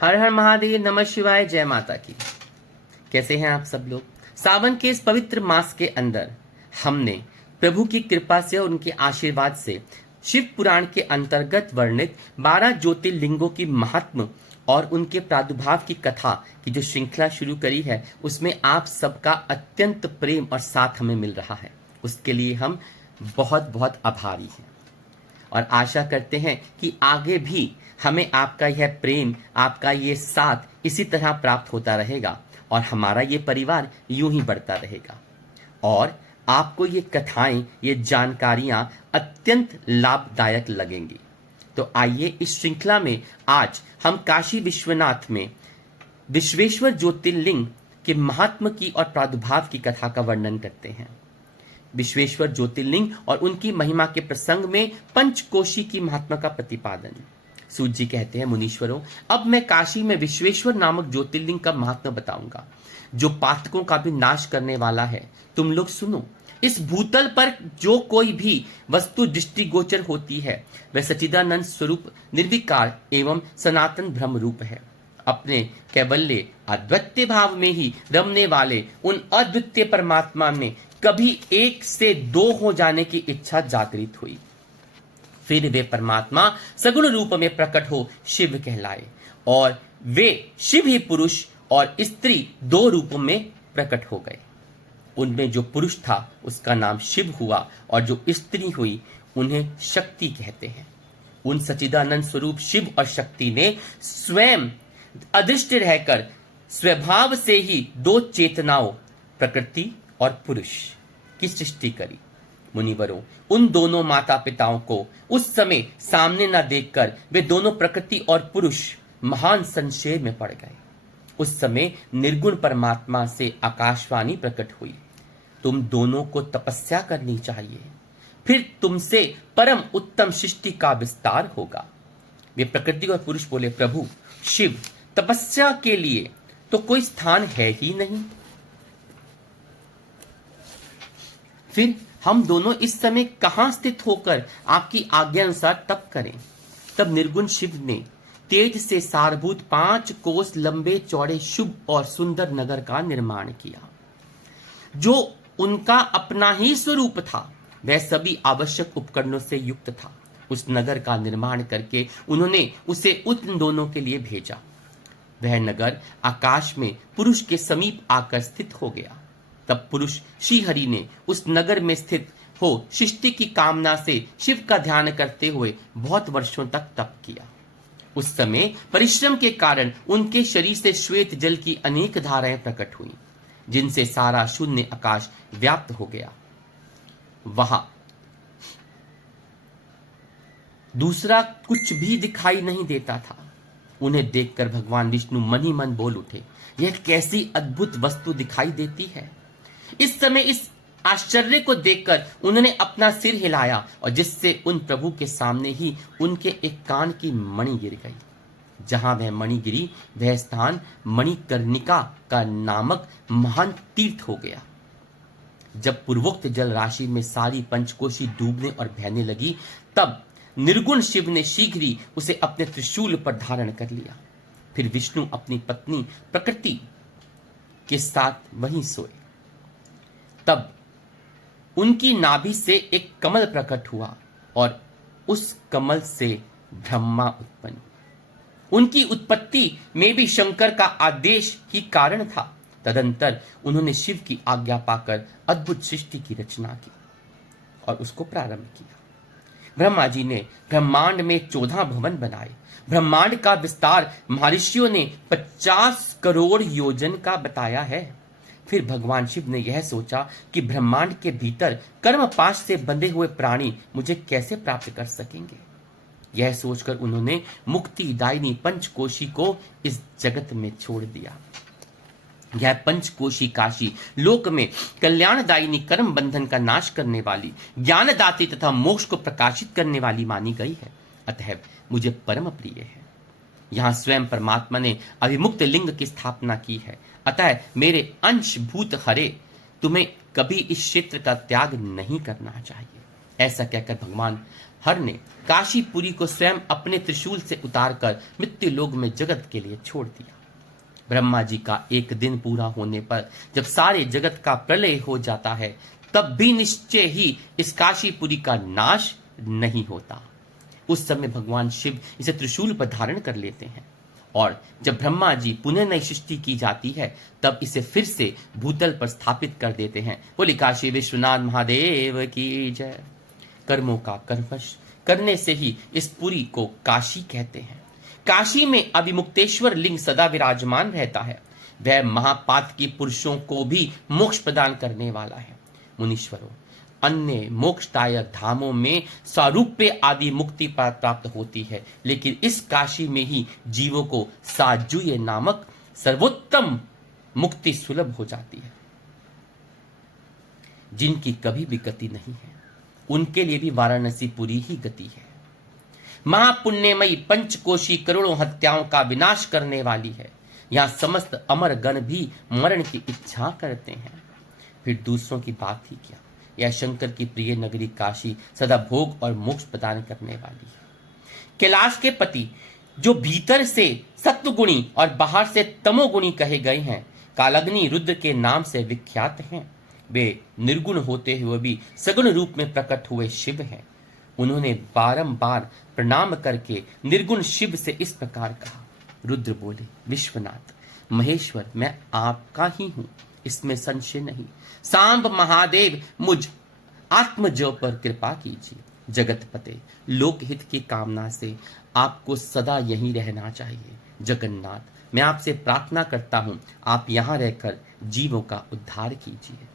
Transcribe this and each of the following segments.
हर हर महादेव, नमः शिवाय, जय माता की। कैसे हैं आप सब लोग? सावन के इस पवित्र मास के अंदर हमने प्रभु की कृपा से और उनके आशीर्वाद से शिव पुराण के अंतर्गत वर्णित 12 ज्योतिर्लिंगों की महात्म और उनके प्रादुर्भाव की कथा की जो श्रृंखला शुरू करी है, उसमें आप सबका अत्यंत प्रेम और साथ हमें मिल रहा है। उसके लिए हम बहुत बहुत आभारी हैं और आशा करते हैं कि आगे भी हमें आपका यह प्रेम, आपका ये साथ इसी तरह प्राप्त होता रहेगा और हमारा ये परिवार यूं ही बढ़ता रहेगा और आपको ये कथाएं, ये जानकारियां अत्यंत लाभदायक लगेंगी। तो आइए इस श्रृंखला में आज हम काशी विश्वनाथ में विश्वेश्वर ज्योतिर्लिंग के महात्म की और प्रादुर्भाव की कथा का वर्णन करते हैं। विश्वेश्वर ज्योतिर्लिंग और उनकी महिमा के प्रसंग में पंचकोशी की महात्मा का प्रतिपादन। सूत जी कहते हैं, मुनीश्वरों, अब मैं काशी में विश्वेश्वर नामक ज्योतिर्लिंग का महात्मा बताऊंगा जो पातकों का भी नाश करने वाला है। तुम लोग सुनो। इस भूतल पर जो कोई भी वस्तु दृष्टिगोचर होती है वह सच्चिदानंद स्वरूप निर्विकार एवं सनातन ब्रह्म रूप है। अपने कैवल्य अद्वितीय भाव में ही रमने वाले उन अद्वितीय परमात्मा में कभी एक से दो हो जाने की इच्छा जागृत हुई। फिर वे परमात्मा सगुण रूप में प्रकट हो शिव कहलाए और वे शिव ही पुरुष और स्त्री दो रूपों में प्रकट हो गए। उनमें जो पुरुष था उसका नाम शिव हुआ और जो स्त्री हुई उन्हें शक्ति कहते हैं। उन सच्चिदानंद स्वरूप शिव और शक्ति ने स्वयं अदृष्ट रहकर स्वभाव से ही दो चेतनाओं प्रकृति और पुरुष की सृष्टि करी। मुनिवरों, उन दोनों माता पिताओं को उस समय सामने न देखकर वे दोनों प्रकृति और पुरुष महान संशय में पड़ गए। उस समय निर्गुण परमात्मा से आकाशवाणी प्रकट हुई, तुम दोनों को तपस्या करनी चाहिए, फिर तुमसे परम उत्तम सृष्टि का विस्तार होगा। वे प्रकृति और पुरुष बोले, प्रभु शिव, तपस्या के लिए तो कोई स्थान है ही नहीं, फिर हम दोनों इस समय कहां स्थित होकर आपकी आज्ञा अनुसार तप करें। तब निर्गुण शिव ने तेज से सारभूत 5 कोस लंबे चौड़े शुभ और सुंदर नगर का निर्माण किया। जो उनका अपना ही स्वरूप था वह सभी आवश्यक उपकरणों से युक्त था। उस नगर का निर्माण करके उन्होंने उसे उन दोनों के लिए भेजा। वह नगर आकाश में पुरुष के समीप आकर स्थित हो गया। तब पुरुष श्रीहरि ने उस नगर में स्थित हो सृष्टि की कामना से शिव का ध्यान करते हुए बहुत वर्षों तक तप किया। उस समय परिश्रम के कारण उनके शरीर से श्वेत जल की अनेक धाराएं प्रकट हुई, जिनसे सारा शून्य आकाश व्याप्त हो गया। वहां दूसरा कुछ भी दिखाई नहीं देता था। उन्हें देखकर भगवान विष्णु मन ही मन बोल उठे, यह कैसी अद्भुत वस्तु दिखाई देती है। इस समय इस आश्चर्य को देखकर उन्होंने अपना सिर हिलाया और जिससे उन प्रभु के सामने ही उनके एक कान की मणि गिर गई। जहां वह मणि गिरी वह स्थान मणिकर्णिका का नामक महान तीर्थ हो गया। जब पूर्वोक्त जल राशि में सारी पंचकोशी डूबने और बहने लगी, तब निर्गुण शिव ने शीघ्र ही उसे अपने त्रिशूल पर धारण कर लिया। फिर विष्णु अपनी पत्नी प्रकृति के साथ वहीं सोए। तब उनकी नाभि से एक कमल प्रकट हुआ और उस कमल से ब्रह्मा उत्पन्न। उनकी उत्पत्ति में भी शंकर का आदेश ही कारण था। तदंतर उन्होंने शिव की आज्ञा पाकर अद्भुत सृष्टि की रचना की और उसको प्रारंभ किया। ब्रह्मा जी ने ब्रह्मांड में 14 भवन बनाए। ब्रह्मांड का विस्तार महर्षियों ने 50 करोड़ योजन का बताया है। फिर भगवान शिव ने यह सोचा कि ब्रह्मांड के भीतर कर्मपाश से बंधे हुए प्राणी मुझे कैसे प्राप्त कर सकेंगे। यह सोचकर उन्होंने मुक्तिदायिनी पंचकोशी को इस जगत में छोड़ दिया। यह पंचकोशी काशी लोक में कल्याणदायिनी कर्म बंधन का नाश करने वाली, ज्ञानदात्री तथा मोक्ष को प्रकाशित करने वाली मानी गई है। अतः मुझे परम प्रिय है। यहाँ स्वयं परमात्मा ने अभिमुक्त लिंग की स्थापना की है। अतः मेरे अंश भूत हरे, तुम्हें कभी इस क्षेत्र का त्याग नहीं करना चाहिए। ऐसा कहकर भगवान हर ने काशीपुरी को स्वयं अपने त्रिशूल से उतारकर मृत्यु लोक में जगत के लिए छोड़ दिया। ब्रह्मा जी का एक दिन पूरा होने पर जब सारे जगत का प्रलय हो जाता है, तब भी निश्चय ही इस काशीपुरी का नाश नहीं होता। उस समय भगवान शिव इसे त्रिशूल पर धारण कर लेते हैं और जब ब्रह्मा जी पुनः नई सृष्टि की जाती है, तब इसे फिर से भूतल पर स्थापित कर देते हैं। बोली काशी विश्वनाथ महादेव की जय। कर्मों का कर्मश करने से ही इस पुरी को काशी कहते हैं। काशी में अभिमुक्तेश्वर लिंग सदा विराजमान रहता है। वह महापातकी पुरुषों को भी मोक्ष प्रदान करने वाला है। मुनीश्वरों, अन्य मोक्षदायक धामों में सारूप्य आदि मुक्ति प्राप्त होती है, लेकिन इस काशी में ही जीवों को साजुय नामक सर्वोत्तम मुक्ति सुलभ हो जाती है। जिनकी कभी भी गति नहीं है, उनके लिए भी वाराणसी पुरी ही गति है। महापुण्यमयी पंचकोशी करोड़ों हत्याओं का विनाश करने वाली है। यहां समस्त अमर गण भी मरण की इच्छा करते हैं, फिर दूसरों की बात ही क्या। यह शंकर की प्रिय नगरी काशी सदा भोग और मोक्ष प्रदान करने वाली है। कैलाश के पति जो भीतर से सत्वगुणी और बाहर से तमोगुणी कहे गए हैं, कालाग्नि रुद्र के नाम से विख्यात हैं। वे निर्गुण होते हुए भी सगुण रूप में प्रकट हुए शिव हैं। उन्होंने बारंबार प्रणाम करके निर्गुण शिव से इस प्रकार कहा। रुद्र बोले, विश्वनाथ महेश्वर, मैं आपका ही हूं, इसमें संशय नहीं। सांब महादेव, मुझ आत्मजो पर कृपा कीजिए। जगतपते, लोकहित की कामना से आपको सदा यहीं रहना चाहिए। जगन्नाथ, मैं आपसे प्रार्थना करता हूं, आप यहां रहकर जीवों का उद्धार कीजिए।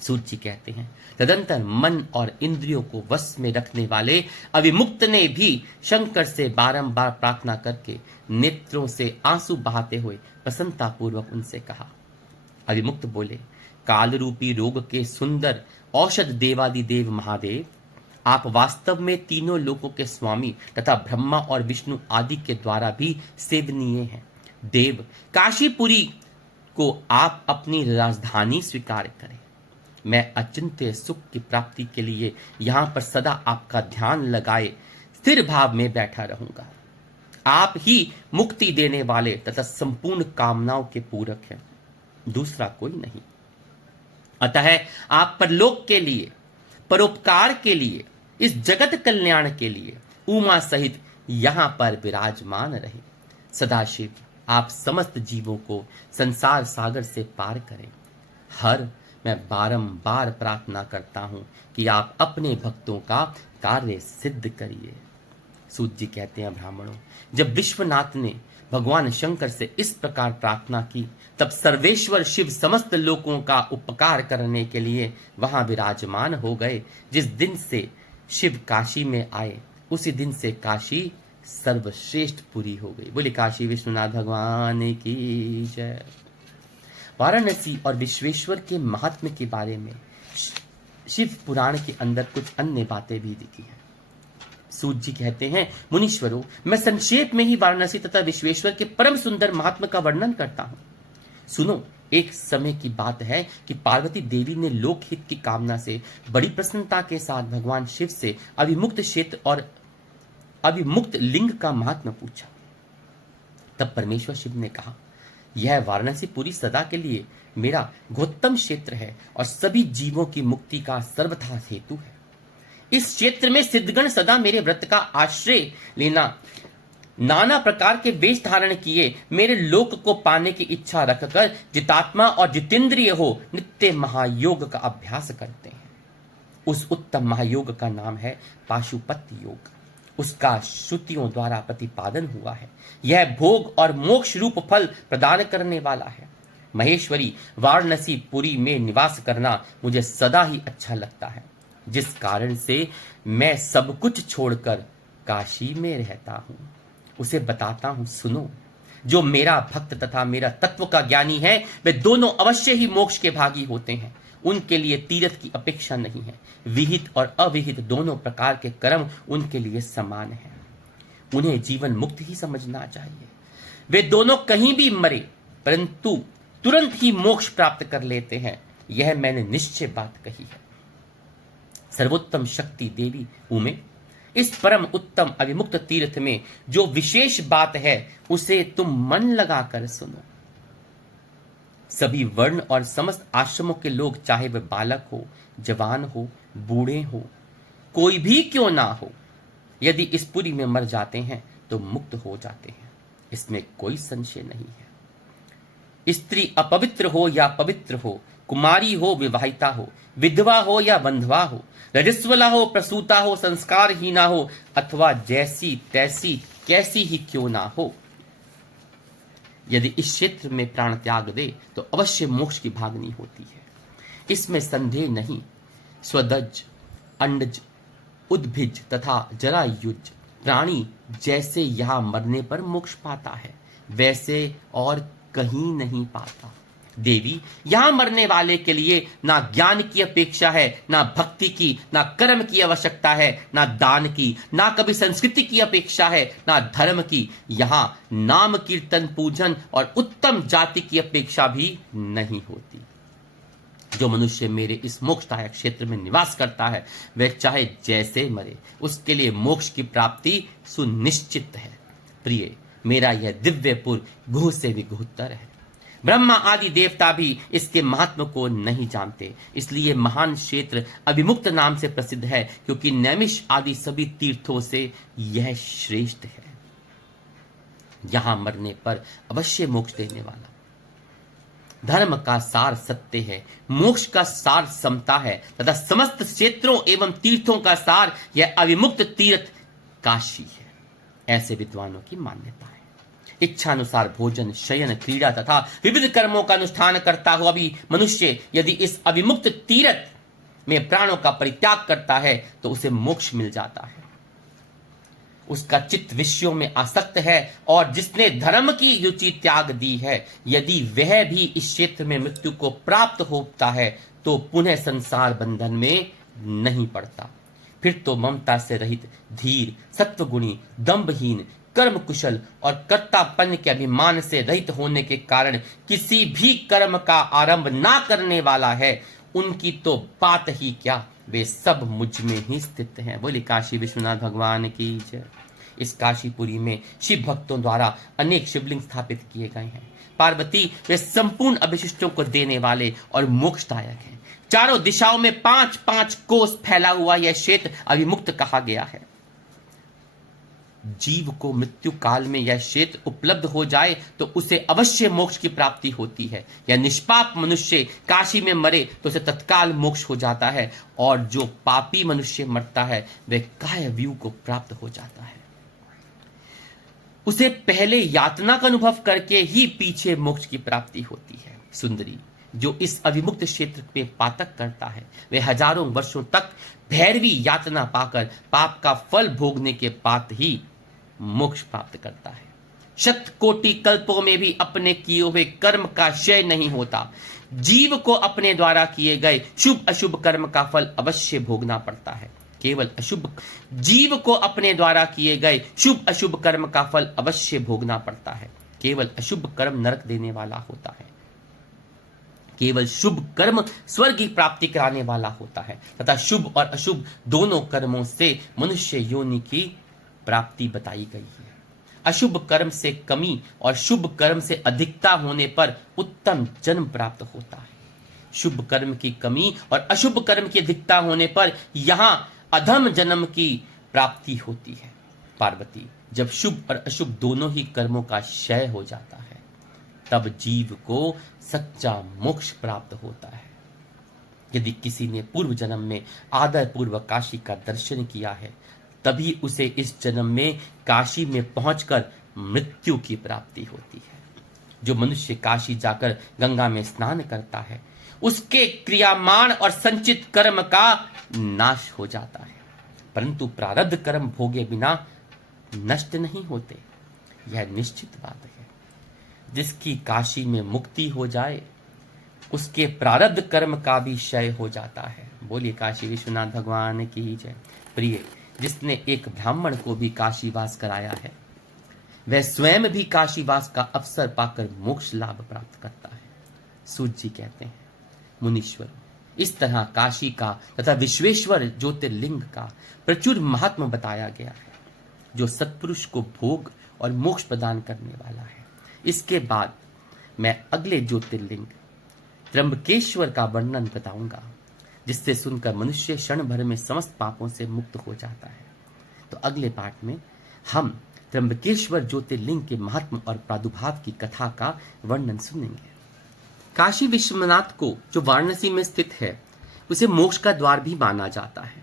सूत जी कहते हैं, तदंतर मन और इंद्रियों को वश में रखने वाले अविमुक्त ने भी शंकर से बारंबार प्रार्थना करके नेत्रों से आंसू बहाते हुए प्रसन्नता पूर्वक उनसे कहा। अविमुक्त बोले, काल रूपी रोग के सुंदर औषध देवादिदेव महादेव, आप वास्तव में तीनों लोकों के स्वामी तथा ब्रह्मा और विष्णु आदि के द्वारा भी सेवनीय हैं। देव, काशीपुरी को आप अपनी राजधानी स्वीकार करें। मैं अचिंत्य सुख की प्राप्ति के लिए यहां पर सदा आपका ध्यान लगाए स्थिर भाव में बैठा रहूंगा। आप ही मुक्ति देने वाले तथा संपूर्ण कामनाओं के पूरक हैं, दूसरा कोई नहीं। अतः आप परलोक के लिए, परोपकार के लिए, इस जगत कल्याण के लिए उमा सहित यहां पर विराजमान रहे। सदाशिव आप समस्त जीवों को संसार सागर से पार करें। हर मैं बारंबार प्रार्थना करता हूं कि आप अपने भक्तों का कार्य सिद्ध करिए। सूत जी कहते हैं, ब्राह्मणों, जब विश्वनाथ ने भगवान शंकर से इस प्रकार प्रार्थना की, तब सर्वेश्वर शिव समस्त लोगों का उपकार करने के लिए वहां विराजमान हो गए। जिस दिन से शिव काशी में आए, उसी दिन से काशी सर्वश्रेष्ठ पुरी हो गई। बोले काशी विश्वनाथ भगवान की जय। वाराणसी और विश्वेश्वर के महात्म्य के बारे में शिव पुराण के अंदर कुछ अन्य बातें भी लिखी हैं। सूत जी कहते हैं, मुनीश्वरों, मैं संक्षेप में ही वाराणसी तथा विश्वेश्वर के परम सुंदर महात्म्य का वर्णन करता हूं। सुनो, एक समय की बात है कि पार्वती देवी ने लोकहित की कामना से बड़ी प्रसन्नता के साथ भगवान शिव से अभिमुक्त क्षेत्र और अभिमुक्त लिंग का महात्म्य पूछा। तब परमेश्वर शिव ने कहा, यह वाराणसी पुरी सदा के लिए मेरा गौतम क्षेत्र है और सभी जीवों की मुक्ति का सर्वथा हेतु है। इस क्षेत्र में सिद्धगण सदा मेरे व्रत का आश्रय लेना, नाना प्रकार के वेश धारण किए मेरे लोक को पाने की इच्छा रखकर जितात्मा और जितेंद्रिय हो नित्य महायोग का अभ्यास करते हैं। उस उत्तम महायोग का नाम है पाशुपत्य योग। उसका श्रुतियों द्वारा प्रतिपादन हुआ है। यह भोग और मोक्ष रूप फल प्रदान करने वाला है। महेश्वरी वाराणसी पुरी में निवास करना मुझे सदा ही अच्छा लगता है, जिस कारण से मैं सब कुछ छोड़कर काशी में रहता हूं। उसे बताता हूं, सुनो, जो मेरा भक्त तथा मेरा तत्व का ज्ञानी है, वे दोनों अवश्य ही मोक्ष के भागी होते हैं। उनके लिए तीर्थ की अपेक्षा नहीं है। विहित और अविहित दोनों प्रकार के कर्म उनके लिए समान हैं। उन्हें जीवन मुक्त ही समझना चाहिए। वे दोनों कहीं भी मरे, परंतु तुरंत ही मोक्ष प्राप्त कर लेते हैं। यह मैंने निश्चय बात कही है। सर्वोत्तम शक्ति देवी उमे, इस परम उत्तम अविमुक्त तीर्थ में जो विशेष बात है उसे तुम मन लगाकर सुनो। सभी वर्ण और समस्त आश्रमों के लोग, चाहे वह बालक हो, जवान हो, बूढ़े हो, कोई भी क्यों ना हो, यदि इस पुरी में मर जाते हैं तो मुक्त हो जाते हैं, इसमें कोई संशय नहीं है। स्त्री अपवित्र हो या पवित्र हो, कुमारी हो, विवाहिता हो, विधवा हो या बंधवा हो, रजस्वला हो, प्रसूता हो, संस्कारहीना हो, अथवा जैसी तैसी कैसी ही क्यों ना हो, यदि इस क्षेत्र में प्राण त्याग दे तो अवश्य मोक्ष की भागनी होती है, इसमें संदेह नहीं। स्वदज, अंडज, उद्भिज तथा जरायुज प्राणी जैसे यहां मरने पर मोक्ष पाता है, वैसे और कहीं नहीं पाता। देवी, यहां मरने वाले के लिए ना ज्ञान की अपेक्षा है, ना भक्ति की, ना कर्म की आवश्यकता है, ना दान की, ना कभी संस्कृति की अपेक्षा है, ना धर्म की। यहां नाम कीर्तन, पूजन और उत्तम जाति की अपेक्षा भी नहीं होती। जो मनुष्य मेरे इस मोक्षदायक क्षेत्र में निवास करता है, वह चाहे जैसे मरे, उसके लिए मोक्ष की प्राप्ति सुनिश्चित है। प्रिय, मेरा यह दिव्यपुर गुह से भी गुहतर है। ब्रह्मा आदि देवता भी इसके महात्म को नहीं जानते, इसलिए महान क्षेत्र अभिमुक्त नाम से प्रसिद्ध है, क्योंकि नैमिष आदि सभी तीर्थों से यह श्रेष्ठ है। यहां मरने पर अवश्य मोक्ष देने वाला। धर्म का सार सत्य है, मोक्ष का सार समता है, तथा समस्त क्षेत्रों एवं तीर्थों का सार यह अविमुक्त तीर्थ काशी है। ऐसे विद्वानों की मान्यता है। इच्छानुसार भोजन, शयन, क्रीड़ा तथा विविध कर्मों का अनुष्ठान करता हुआ भी मनुष्य यदि इस अविमुक्त तीर्थ में प्राणों का परित्याग करता है तो उसे मोक्ष मिल जाता है। उसका चित्त विषयों में आसक्त है, और जिसने धर्म की रुचि त्याग दी है, यदि वह भी इस क्षेत्र में मृत्यु को प्राप्त होता है तो पुनः संसार बंधन में नहीं पड़ता। फिर तो ममता से रहित, धीर, सत्वगुणी, दंभहीन, कर्म कुशल और कर्तापन के अभिमान से रहित होने के कारण किसी भी कर्म का आरंभ ना करने वाला है, उनकी तो बात ही क्या, वे सब मुझ में ही स्थित हैं। बोले काशी विश्वनाथ भगवान की जय। इस काशीपुरी में शिव भक्तों द्वारा अनेक शिवलिंग स्थापित किए गए हैं। पार्वती वे संपूर्ण अभिशिष्टों को देने वाले और मोक्षदायक हैं। चारों दिशाओं में 5-5 कोस फैला हुआ यह क्षेत्र अभिमुक्त कहा गया है। जीव को मृत्यु काल में यह क्षेत्र उपलब्ध हो जाए तो उसे अवश्य मोक्ष की प्राप्ति होती है। यह निष्पाप मनुष्य काशी में मरे तो उसे तत्काल मोक्ष हो जाता है, और जो पापी मनुष्य मरता है वह काय व्यू को प्राप्त हो जाता है। उसे पहले यातना का अनुभव करके ही पीछे मोक्ष की प्राप्ति होती है। सुंदरी, जो इस अविमुक्त क्षेत्र में पातक करता है, वह हजारों वर्षों तक भैरवी यातना पाकर पाप का फल भोगने के बाद ही मोक्ष प्राप्त करता है। शत कोटि कल्पों में भी अपने किए हुए कर्म का क्षय नहीं होता। जीव को अपने द्वारा किए गए शुभ अशुभ कर्म का फल अवश्य भोगना पड़ता है। केवल अशुभ जीव को अपने द्वारा किए गए शुभ अशुभ कर्म का फल अवश्य भोगना पड़ता है। केवल अशुभ कर्म नरक देने वाला होता है, केवल शुभ कर्म स्वर्ग की प्राप्ति कराने वाला होता है, तथा शुभ और अशुभ दोनों कर्मों से मनुष्य योनि की प्राप्ति बताई गई है। अशुभ कर्म से कमी और शुभ कर्म से अधिकता होने पर उत्तम जन्म प्राप्त होता है। शुभ कर्म की कमी और अशुभ कर्म की अधिकता होने पर यहां अधम जन्म की प्राप्ति होती है। पार्वती, जब शुभ और अशुभ दोनों ही कर्मों का क्षय हो जाता है, तब जीव को सच्चा मोक्ष प्राप्त होता है। यदि किसी ने पूर्व जन्म में आदर पूर्वक काशी का दर्शन किया है, तभी उसे इस जन्म में काशी में पहुंचकर मृत्यु की प्राप्ति होती है। जो मनुष्य काशी जाकर गंगा में स्नान करता है, उसके क्रियामान और संचित कर्म का नाश हो जाता है, परंतु प्रारब्ध कर्म भोगे बिना नष्ट नहीं होते। यह निश्चित बात है। जिसकी काशी में मुक्ति हो जाए, उसके प्रारब्ध कर्म का भी क्षय हो जाता है। बोलिए काशी विश्वनाथ भगवान की जय। प्रिय, जिसने एक ब्राह्मण को भी काशीवास कराया है, वह स्वयं भी काशीवास का अवसर पाकर मोक्ष लाभ प्राप्त करता है। सूत जी कहते हैं, मुनीश्वर, इस तरह काशी का तथा विश्वेश्वर ज्योतिर्लिंग का प्रचुर महात्मा बताया गया है, जो सत्पुरुष को भोग और मोक्ष प्रदान करने वाला है। इसके बाद मैं अगले ज्योतिर्लिंग त्र्यंबकेश्वर का वर्णन बताऊंगा, जिससे सुनकर मनुष्य क्षण भर में समस्त पापों से मुक्त हो जाता है। तो अगले पार्ट में हम त्र्यंबकेश्वर ज्योतिर्लिंग के महात्मा और प्रादुर्भाव की कथा का वर्णन सुनेंगे। काशी विश्वनाथ को, जो वाराणसी में स्थित है, उसे मोक्ष का द्वार भी माना जाता है।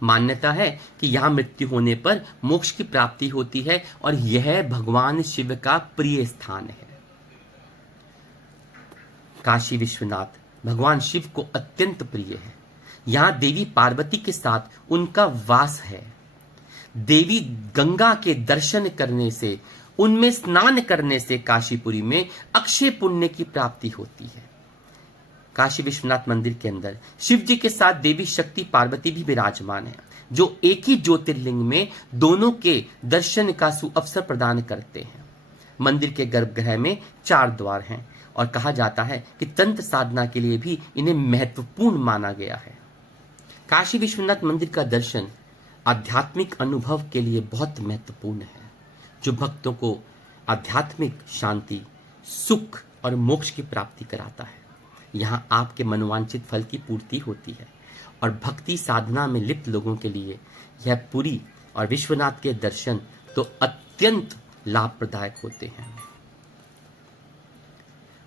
मान्यता है कि यहाँ मृत्यु होने पर मोक्ष की प्राप्ति होती है और यह भगवान शिव का प्रिय स्थान है। काशी विश्वनाथ भगवान शिव को अत्यंत प्रिय है। यहाँ देवी पार्वती के साथ उनका वास है। देवी गंगा के दर्शन करने से, उनमें स्नान करने से काशीपुरी में अक्षय पुण्य की प्राप्ति होती है। काशी विश्वनाथ मंदिर के अंदर शिव जी के साथ देवी शक्ति पार्वती भी विराजमान है, जो एक ही ज्योतिर्लिंग में दोनों के दर्शन का सुअवसर प्रदान करते हैं। मंदिर के गर्भगृह में 4 द्वार हैं और कहा जाता है कि तंत्र साधना के लिए भी इन्हें महत्वपूर्ण माना गया है। काशी विश्वनाथ मंदिर का दर्शन आध्यात्मिक अनुभव के लिए बहुत महत्वपूर्ण है, जो भक्तों को आध्यात्मिक शांति, सुख और मोक्ष की प्राप्ति कराता है। यहाँ आपके मनोवांछित फल की पूर्ति होती है और भक्ति साधना में लिप्त लोगों के लिए यह पुरी और विश्वनाथ के दर्शन तो अत्यंत लाभप्रदायक होते हैं।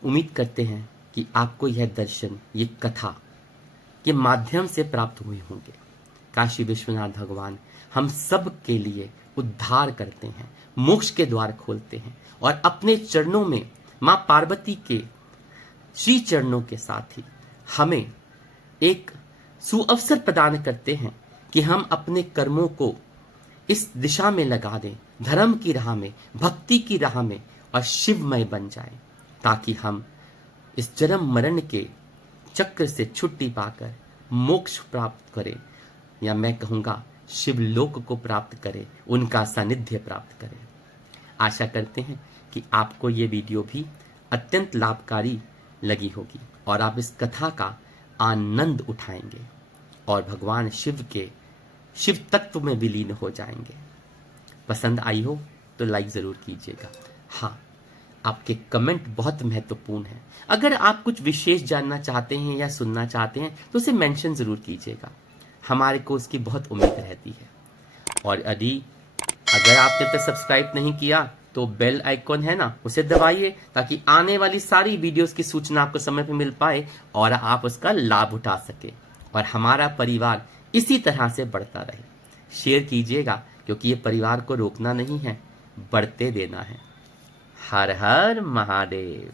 उम्मीद करते हैं कि आपको यह दर्शन, ये कथा के माध्यम से प्राप्त हुए होंगे। काशी विश्वनाथ भगवान हम सब के लिए उद्धार करते हैं, मोक्ष के द्वार खोलते हैं और अपने चरणों में मां पार्वती के श्री चरणों के साथ ही हमें एक सुअवसर प्रदान करते हैं कि हम अपने कर्मों को इस दिशा में लगा दें, धर्म की राह में, भक्ति की राह में, और शिवमय बन जाएं, ताकि हम इस जन्म मरण के चक्र से छुट्टी पाकर मोक्ष प्राप्त करें, या मैं कहूँगा शिवलोक को प्राप्त करें, उनका सानिध्य प्राप्त करें। आशा करते हैं कि आपको ये वीडियो भी अत्यंत लाभकारी लगी होगी और आप इस कथा का आनंद उठाएंगे और भगवान शिव के शिव तत्व में विलीन हो जाएंगे। पसंद आई हो तो लाइक ज़रूर कीजिएगा। हाँ, आपके कमेंट बहुत महत्वपूर्ण हैं। अगर आप कुछ विशेष जानना चाहते हैं या सुनना चाहते हैं तो उसे मेंशन ज़रूर कीजिएगा, हमारे को उसकी बहुत उम्मीद रहती है। और अगर आपने तक सब्सक्राइब नहीं किया तो बेल आइकॉन है ना, उसे दबाइए, ताकि आने वाली सारी वीडियोस की सूचना आपको समय पर मिल पाए और आप उसका लाभ उठा सके और हमारा परिवार इसी तरह से बढ़ता रहे। शेयर कीजिएगा, क्योंकि ये परिवार को रोकना नहीं है, बढ़ते देना है। हर हर महादेव।